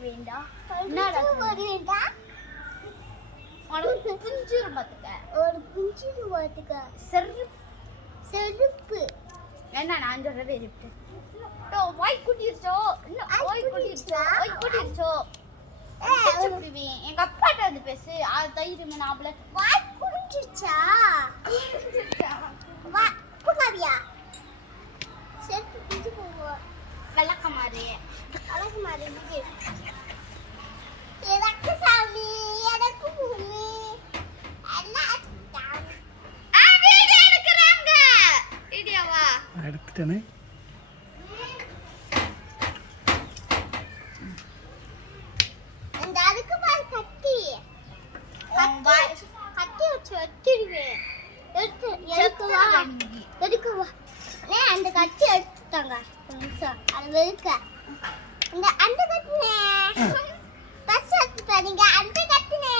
போடுவேண்டா. என்னடா போடுவேண்டா? உனக்கு புஞ்சிரும் பாத்துக்க. ஒரு புஞ்சிரும் பாத்துக்க. செருப்பு. என்ன நான் சொல்றதே இருக்கு. வாய் குட்டிருச்சோ. இன்னும் வாய் குட்டிருச்சோ. வாய் குட்டிருச்சோ. எங்க அப்பாட்ட வந்து பேசு. அது தைரியமா நாப்ல வாய் குடிச்சிச்சா. வா புகாரியா. செருப்பு குடிச்சு போவோ. கலக்கமாரே. கலக்கமாரே இது. எனக்கு சாமி, எனக்கு பூமி. எல்லாம் தான். வீடியோ எடுக்கறாங்க. வீடியோவா? எடுத்துட்டேனே. அந்த அதுக்கு பாரு கத்தி. கத்தி வச்சு எடுத்துடுவேன். எடுக்கு வா. அந்த கத்தி எடுத்துட்டாங்க. அது வெறுக்க. அந்த கத்தினே. பஸ் எடுத்துட்டாங்க. அந்த கத்தினே.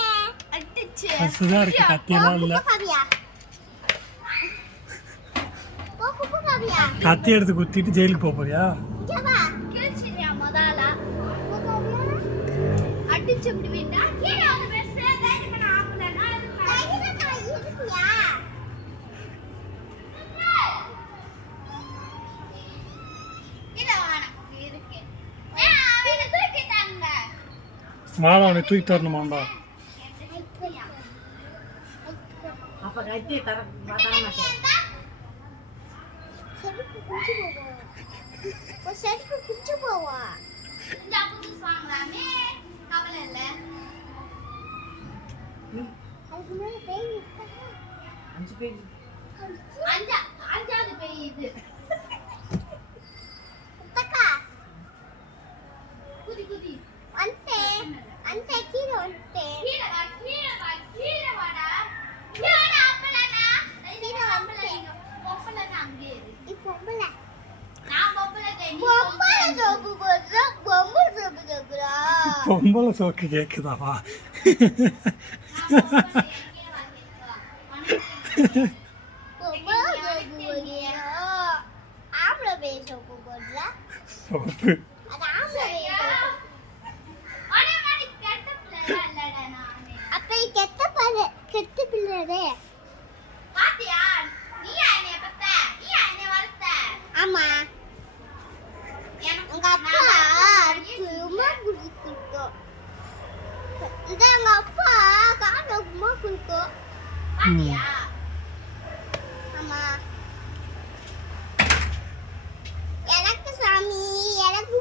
அடிச்சு. பஸ்ஸா இருக்கு கத்தியெல்லாம் இல்ல. போகுறியா? கத்தி எடுத்து குத்திட்டு ஜெயிலுக்கு போறியா? இங்க வா. கிழிச்சிரியா முதல்ல. அடிச்சு விடுவேண்டா. கீழ வந்து பேச தைரியம் பண்ண ஆம்பளனா இருக்கு. தைரியமா இருக்கியா? இத வானக்கு இருக்கு. அவனை தூக்கிட்டாங்க. மாடா அவனை தூக்கி தரணுமாண்டா? அப்ப கத்தி தர மாட்டேன். செருப்பு குச்சி போவா. ஒரு செருப்பு குச்சி போவா. இந்த புதுசு வாங்கலாமே. கவலை இல்ல. அதுக்கு மேல பேய் இருக்கா? 5 பேய். அஞ்சாவது பேய் இது. தக்கா. குதி. அந்த கீழ வந்து. கீழ வாடா. கீழ அப்பலனா. கீழ அப்பலனா. பொம்பளனா அங்கே இரு. இப்போ பொம்பள. நான் பொம்பள தேடி. பொம்பள சோப்பு போடுற. பொம்பள சோப்பு கேக்குறா. பொம்பளை சோக்கு கேக்குதாவா? பொம்பள சோப்பு போடுறியா? ஆம்பளை பேய் சோப்பு போடுற. சோப்பு. அது ஆம்பளை பேய். ஒரே மாதிரி கெட்ட பிள்ளை இல்லடா நானே. அப்ப கெட்ட பிள்ளைடே. பாத்தியா? நீயா என்னைய பத்த? நீயா என்னைய வளர்த்த? ஆமா. உங்க அப்பா ரொம்ப குடிக்கும். இந்த உங்க அப்பா காண ரொம்ப குடிக்கும். பாத்தியா? ஆமா. எனக்கு சாமி, எனக்கு